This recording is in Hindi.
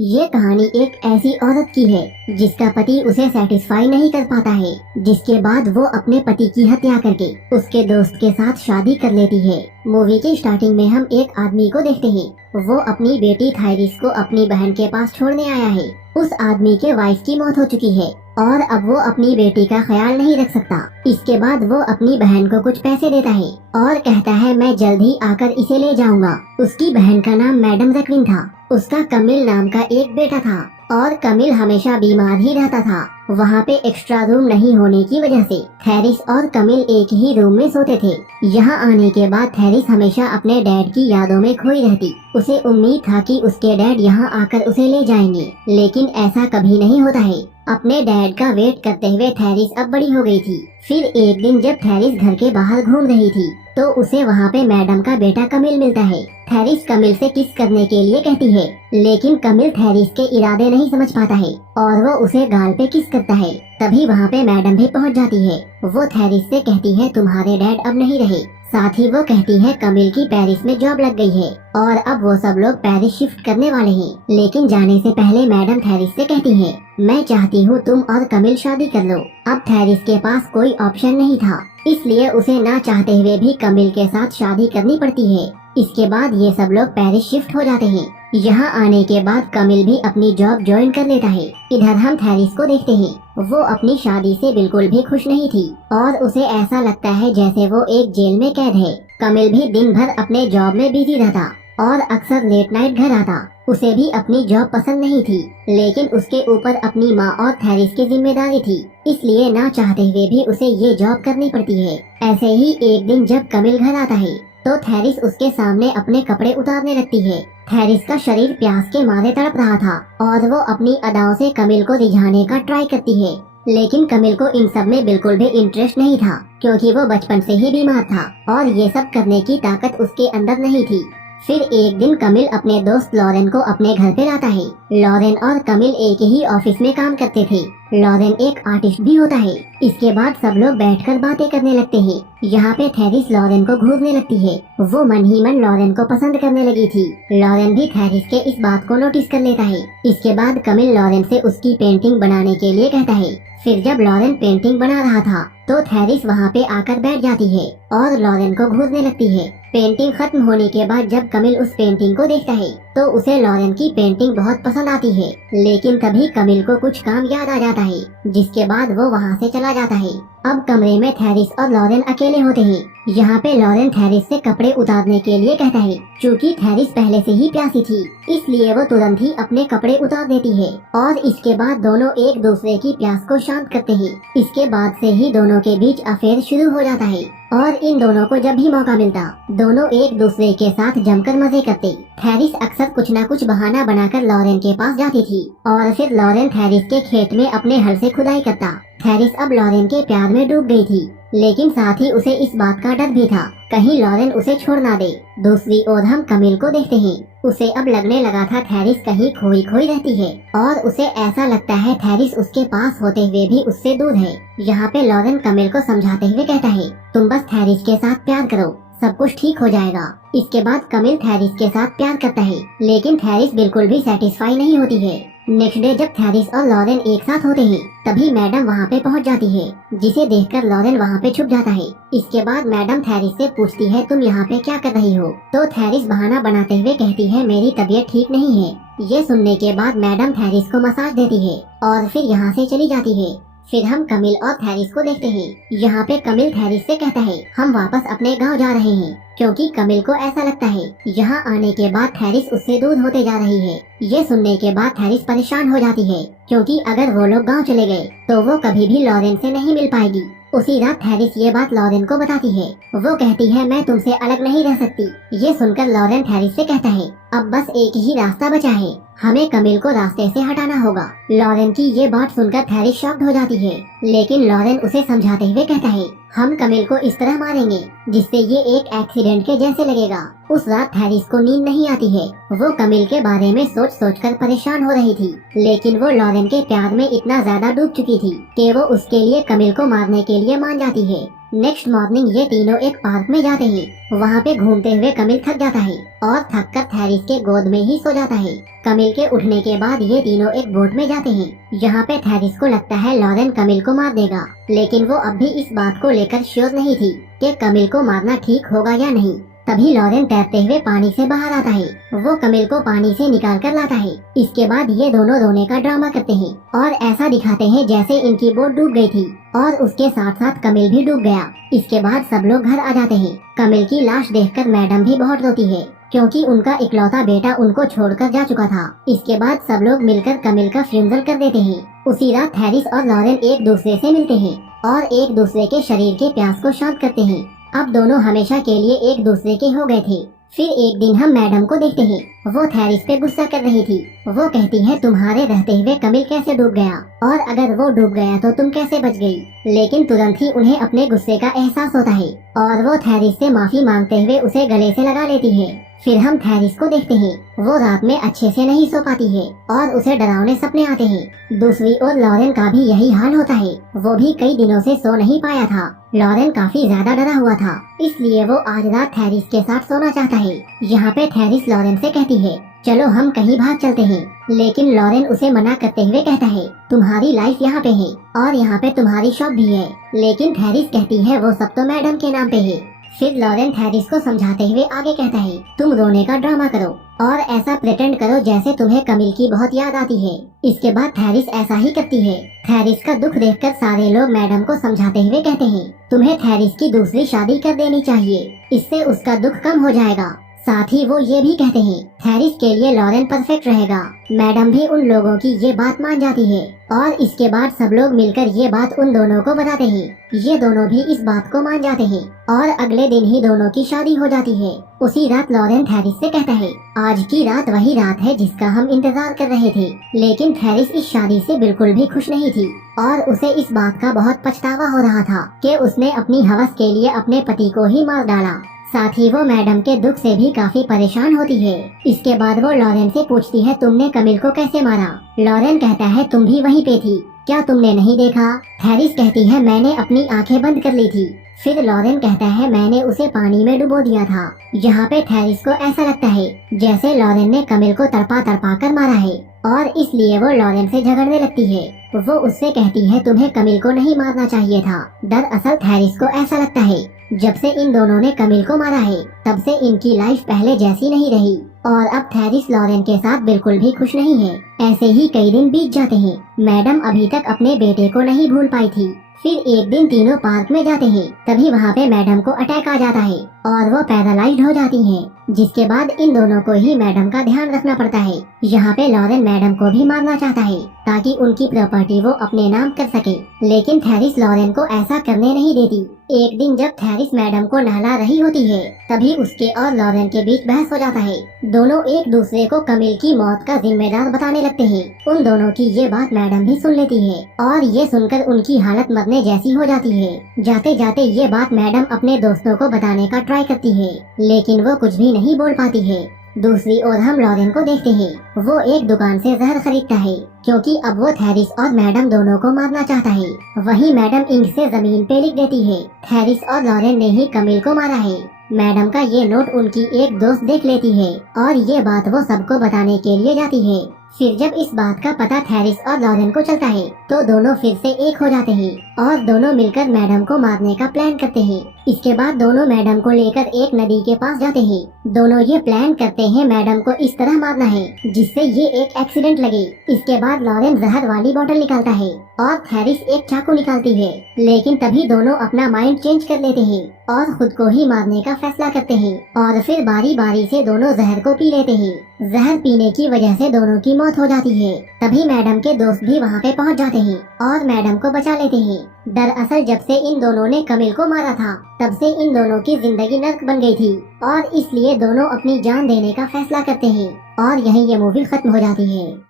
ये कहानी एक ऐसी औरत की है जिसका पति उसे सेटिस्फाई नहीं कर पाता है, जिसके बाद वो अपने पति की हत्या करके उसके दोस्त के साथ शादी कर लेती है। मूवी की स्टार्टिंग में हम एक आदमी को देखते हैं। वो अपनी बेटी थायरिस को अपनी बहन के पास छोड़ने आया है। उस आदमी के वाइफ की मौत हो चुकी है और अब वो अपनी बेटी का ख्याल नहीं रख सकता। इसके बाद वो अपनी बहन को कुछ पैसे देता है और कहता है मैं जल्द ही आकर इसे ले जाऊंगा। उसकी बहन का नाम मैडम जैकलिन था। उसका कमिल नाम का एक बेटा था और कमिल हमेशा बीमार ही रहता था। वहाँ पे एक्स्ट्रा रूम नहीं होने की वजह से थैरिस और कमिल एक ही रूम में सोते थे। यहाँ आने के बाद थैरिस हमेशा अपने डैड की यादों में खोई रहती। उसे उम्मीद था कि उसके डैड यहाँ आकर उसे ले जाएंगे, लेकिन ऐसा कभी नहीं होता है। अपने डैड का वेट करते हुए थैरिस अब बड़ी हो गई थी। फिर एक दिन जब थैरिस घर के बाहर घूम रही थी तो उसे वहाँ पे मैडम का बेटा कमिल मिलता है। थैरिस कमिल से किस करने के लिए कहती है, लेकिन कमिल थैरिस के इरादे नहीं समझ पाता है और वो उसे गाल पे किस करता है। तभी वहाँ पे मैडम भी पहुँच जाती है। वो थैरिस से कहती है तुम्हारे डैड अब नहीं रहे। साथ ही वो कहती है कमिल की पेरिस में जॉब लग गई है और अब वो सब लोग पेरिस शिफ्ट करने वाले हैं। लेकिन जाने से पहले मैडम थैरिस से कहती है मैं चाहती हूँ तुम और कमिल शादी कर लो। अब थैरिस के पास कोई ऑप्शन नहीं था, इसलिए उसे ना चाहते हुए भी कमिल के साथ शादी करनी पड़ती है। इसके बाद ये सब लोग पेरिस शिफ्ट हो जाते हैं। यहाँ आने के बाद कमिल भी अपनी जॉब ज्वाइन कर लेता है। इधर हम थैरिस को देखते हैं। वो अपनी शादी से बिल्कुल भी खुश नहीं थी और उसे ऐसा लगता है जैसे वो एक जेल में कैद है। कमिल भी दिन भर अपने जॉब में बिजी रहता और अक्सर लेट नाइट घर आता। उसे भी अपनी जॉब पसंद नहीं थी, लेकिन उसके ऊपर अपनी माँ और थैरिस की जिम्मेदारी थी, इसलिए ना चाहते हुए भी उसे ये जॉब करनी पड़ती है। ऐसे ही एक दिन जब कमिल घर आता है तो थैरिस उसके सामने अपने कपड़े उतारने लगती है। थैरिस का शरीर प्यास के मारे तड़प रहा था और वो अपनी अदाओं से कमिल को रिझाने का ट्राई करती है, लेकिन कमिल को इन सब में बिल्कुल भी इंटरेस्ट नहीं था, क्योंकि वो बचपन से ही बीमार था और ये सब करने की ताकत उसके अंदर नहीं थी। फिर एक दिन कमिल अपने दोस्त लॉरेन को अपने घर पे लाता है। लॉरेन और कमिल एक ही ऑफिस में काम करते थे। लॉरेन एक आर्टिस्ट भी होता है। इसके बाद सब लोग बैठकर बातें करने लगते हैं। यहाँ पे थैरिस लॉरेन को घूरने लगती है। वो मन ही मन लॉरेन को पसंद करने लगी थी। लॉरेन भी थैरिस के इस बात को नोटिस कर लेता है। इसके बाद कमिल लॉरेन से उसकी पेंटिंग बनाने के लिए कहता है। फिर जब लॉरेन पेंटिंग बना रहा था तो थैरिस वहाँ पे आकर बैठ जाती है और लॉरेन को घूरने लगती है। पेंटिंग खत्म होने के बाद जब कमिल उस पेंटिंग को देखता है तो उसे लॉरेन की पेंटिंग बहुत पसंद आती है, लेकिन तभी कमिल को कुछ काम याद आ जाता है, जिसके बाद वो वहाँ से चला जाता है। अब कमरे में थैरिस और लॉरेन अकेले होते हैं। यहाँ पे लॉरेन थैरिस से कपड़े उतारने के लिए कहता है। चूँकि थैरिस पहले से ही प्यासी थी, इसलिए वो तुरंत ही अपने कपड़े उतार देती है और इसके बाद दोनों एक दूसरे की प्यास को शांत करते हैं। इसके बाद से ही दोनों के बीच अफेयर शुरू हो जाता है और इन दोनों को जब भी मौका मिलता दोनों एक दूसरे के साथ जमकर मजे करते। थैरिस अक्सर कुछ न कुछ बहाना बनाकर लॉरेन के पास जाती थी और फिर लॉरेन थैरिस के खेत में अपने हल से खुदाई करता। थैरिस अब लॉरेन के प्यार में डूब गई थी, लेकिन साथ ही उसे इस बात का डर भी था कहीं लॉरेन उसे छोड़ ना दे। दूसरी ओर हम कमिल को देखते हैं। उसे अब लगने लगा था थैरिस कहीं खोई खोई रहती है और उसे ऐसा लगता है थैरिस उसके पास होते हुए भी उससे दूर है। यहाँ पे लॉरेन कमिल को समझाते हुए कहता है तुम बस थैरिस के साथ प्यार करो, सब कुछ ठीक हो जाएगा। इसके बाद कमिल थैरिस के साथ प्यार करता है, लेकिन थैरिस बिल्कुल भी सेटिस्फाई नहीं होती है। नेक्स्ट डे जब थैरिस और लॉरेन एक साथ होते हैं तभी मैडम वहाँ पे पहुँच जाती है, जिसे देखकर लॉरेन वहाँ पे छुप जाता है। इसके बाद मैडम थैरिस से पूछती है तुम यहाँ पे क्या कर रही हो, तो थैरिस बहाना बनाते हुए कहती है मेरी तबीयत ठीक नहीं है। ये सुनने के बाद मैडम थैरिस को मसाज देती है और फिर यहाँ से चली जाती है। फिर हम कमिल और थैरिस को देखते हैं। यहाँ पे कमिल थैरिस से कहता है हम वापस अपने गांव जा रहे हैं, क्योंकि कमिल को ऐसा लगता है यहाँ आने के बाद थैरिस उससे दूर होते जा रही है। ये सुनने के बाद थैरिस परेशान हो जाती है, क्योंकि अगर वो लोग गांव चले गए तो वो कभी भी लॉरेन से नहीं मिल पाएगी। उसी रात थैरिस ये बात लॉरेन को बताती है। वो कहती है मैं तुमसे अलग नहीं रह सकती। ये सुनकर लॉरेन थैरिस से कहता है अब बस एक ही रास्ता बचा है, हमें कमिल को रास्ते से हटाना होगा। लॉरेन की ये बात सुनकर थैरिस शॉक्ड हो जाती है, लेकिन लॉरेन उसे समझाते हुए कहता है हम कमिल को इस तरह मारेंगे जिससे ये एक एक्सीडेंट के जैसे लगेगा। उस रात थैरिस को नींद नहीं आती है। वो कमिल के बारे में सोच सोच कर परेशान हो रही थी, लेकिन वो लॉरेन के प्यार में इतना ज्यादा डूब चुकी थी कि वो उसके लिए कमिल को मारने के लिए मान जाती है। नेक्स्ट मॉर्निंग ये तीनों एक पार्क में जाते हैं। वहाँ पे घूमते हुए कमिल थक जाता है और थक कर थैरिस के गोद में ही सो जाता है। कमिल के उठने के बाद ये तीनों एक बोट में जाते हैं। यहाँ पे थेरिस को लगता है लॉरेन कमिल को मार देगा, लेकिन वो अब भी इस बात को लेकर श्योर नहीं थी कि कमिल को मारना ठीक होगा या नहीं। तभी लॉरेन तैरते हुए पानी से बाहर आता है। वो कमिल को पानी से निकाल कर लाता है। इसके बाद ये दोनों रोने का ड्रामा करते हैं और ऐसा दिखाते हैं जैसे इनकी बोट डूब गई थी और उसके साथ साथ कमिल भी डूब गया। इसके बाद सब लोग घर आ जाते हैं। कमिल की लाश देखकर मैडम भी बहुत रोती है, क्योंकि उनका इकलौता बेटा उनको छोड़कर जा चुका था। इसके बाद सब लोग मिलकर कमिल का फ्यूनरल कर देते हैं। उसी रात थेरिस और लॉरेन एक दूसरे से मिलते हैं और एक दूसरे के शरीर के प्यास को शांत करते हैं। अब दोनों हमेशा के लिए एक दूसरे के हो गए थे। फिर एक दिन हम मैडम को देखते हैं। वो थेरिस पे गुस्सा कर रही थी। वो कहती है तुम्हारे रहते हुए कमिल कैसे डूब गया, और अगर वो डूब गया तो तुम कैसे बच गई। लेकिन तुरंत ही उन्हें अपने गुस्से का एहसास होता है और वो थेरिस से माफी मांगते हुए उसे गले से लगा लेती है। फिर हम थेरिस को देखते हैं। वो रात में अच्छे से नहीं सो पाती है और उसे डरावने सपने आते हैं। दूसरी ओर लॉरेन का भी यही हाल होता है। वो भी कई दिनों से सो नहीं पाया था। लॉरेन काफी ज्यादा डरा हुआ था, इसलिए वो आज रात थेरिस के साथ सोना चाहता है। यहाँ पे थेरिस लॉरेन से कहती है चलो हम कहीं भाग चलते हैं, लेकिन लॉरेन उसे मना करते हुए कहता है तुम्हारी लाइफ यहाँ पे है और यहाँ पे तुम्हारी शॉप भी है। लेकिन थेरिस कहती है वो सब तो मैडम के नाम पे है। फिर लॉरेन थेरिस को समझाते हुए आगे कहता है तुम रोने का ड्रामा करो और ऐसा प्रिटेंड करो जैसे तुम्हें कमिल की बहुत याद आती है। इसके बाद थेरिस ऐसा ही करती है। थेरिस का दुख देखकर सारे लोग मैडम को समझाते हुए कहते हैं तुम्हें थेरिस की दूसरी शादी कर देनी चाहिए, इससे उसका दुख कम हो जाएगा। साथ ही वो ये भी कहते हैं थेरिस के लिए लॉरेन परफेक्ट रहेगा। मैडम भी उन लोगों की ये बात मान जाती है और इसके बाद सब लोग मिलकर ये बात उन दोनों को बताते हैं। ये दोनों भी इस बात को मान जाते हैं और अगले दिन ही दोनों की शादी हो जाती है। उसी रात लॉरेन थेरिस से कहता है आज की रात वही रात है जिसका हम इंतजार कर रहे थे। लेकिन थेरिस इस शादी से बिल्कुल भी खुश नहीं थी और उसे इस बात का बहुत पछतावा हो रहा था कि उसने अपनी हवस के लिए अपने पति को ही मार डाला। साथ ही वो मैडम के दुख से भी काफी परेशान होती है। इसके बाद वो लॉरेन से पूछती है तुमने कमिल को कैसे मारा। लॉरेन कहता है तुम भी वहीं पे थी, क्या तुमने नहीं देखा। थेरिस कहती है मैंने अपनी आंखें बंद कर ली थी। फिर लॉरेन कहता है मैंने उसे पानी में डुबो दिया था। यहाँ पे थेरिस को ऐसा लगता है जैसे लॉरेन ने कमिल को तड़पा तड़पा कर मारा है और इसलिए वो लॉरेन से झगड़ने लगती है। वो उससे कहती है तुम्हें कमिल को नहीं मारना चाहिए था। दरअसल थेरिस को ऐसा लगता है जब से इन दोनों ने कमिल को मारा है तब से इनकी लाइफ पहले जैसी नहीं रही और अब थेरिस लॉरेन के साथ बिल्कुल भी खुश नहीं है। ऐसे ही कई दिन बीत जाते हैं। मैडम अभी तक अपने बेटे को नहीं भूल पाई थी। फिर एक दिन तीनों पार्क में जाते हैं। तभी वहाँ पे मैडम को अटैक आ जाता है और वो पैरालाइज्ड हो जाती हैं। जिसके बाद इन दोनों को ही मैडम का ध्यान रखना पड़ता है। यहाँ पे लॉरेन मैडम को भी मारना चाहता है ताकि उनकी प्रॉपर्टी वो अपने नाम कर सके, लेकिन थेरिस लॉरेन को ऐसा करने नहीं देती। एक दिन जब थेरिस मैडम को नहला रही होती है तभी उसके और लॉरेन के बीच बहस हो जाता है। दोनों एक दूसरे को कमिल की मौत का जिम्मेदार बताने लगते हैं। उन दोनों की ये बात मैडम भी सुन लेती है और ये सुनकर उनकी हालत मरने जैसी हो जाती है। जाते जाते ये बात मैडम अपने दोस्तों को बताने का ट्राई करती है, लेकिन वो कुछ भी नहीं बोल पाती है। दूसरी ओर हम लॉरेन को देखते हैं। वो एक दुकान से जहर खरीदता है क्योंकि अब वो थेरिस और मैडम दोनों को मारना चाहता है। वहीं मैडम इंक से जमीन पे लिख देती है थेरिस और लॉरेन ने ही कमिल को मारा है। मैडम का ये नोट उनकी एक दोस्त देख लेती है और ये बात वो सबको बताने के लिए जाती है। फिर जब इस बात का पता थेरिस और लॉरेन को चलता है तो दोनों फिर से एक हो जाते हैं और दोनों मिलकर मैडम को मारने का प्लान करते हैं। इसके बाद दोनों मैडम को लेकर एक नदी के पास जाते हैं। दोनों ये प्लान करते हैं मैडम को इस तरह मारना है जिससे ये एक एक्सीडेंट लगे। इसके बाद लॉरेन जहर वाली बोतल निकालता है और थेरिस एक चाकू निकालती है, लेकिन तभी दोनों अपना माइंड चेंज कर लेते हैं और खुद को ही मारने का फैसला करते हैं और फिर बारी बारी से दोनों जहर को पी लेते हैं। जहर पीने की वजह से दोनों की मौत हो जाती है। तभी मैडम के दोस्त भी वहाँ पे पहुँच जाते हैं और मैडम को बचा लेते हैं। दरअसल जब से इन दोनों ने कमिल को मारा था तब से इन दोनों की जिंदगी नर्क बन गई थी और इसलिए दोनों अपनी जान देने का फैसला करते हैं और यहीं ये मूवी खत्म हो जाती है।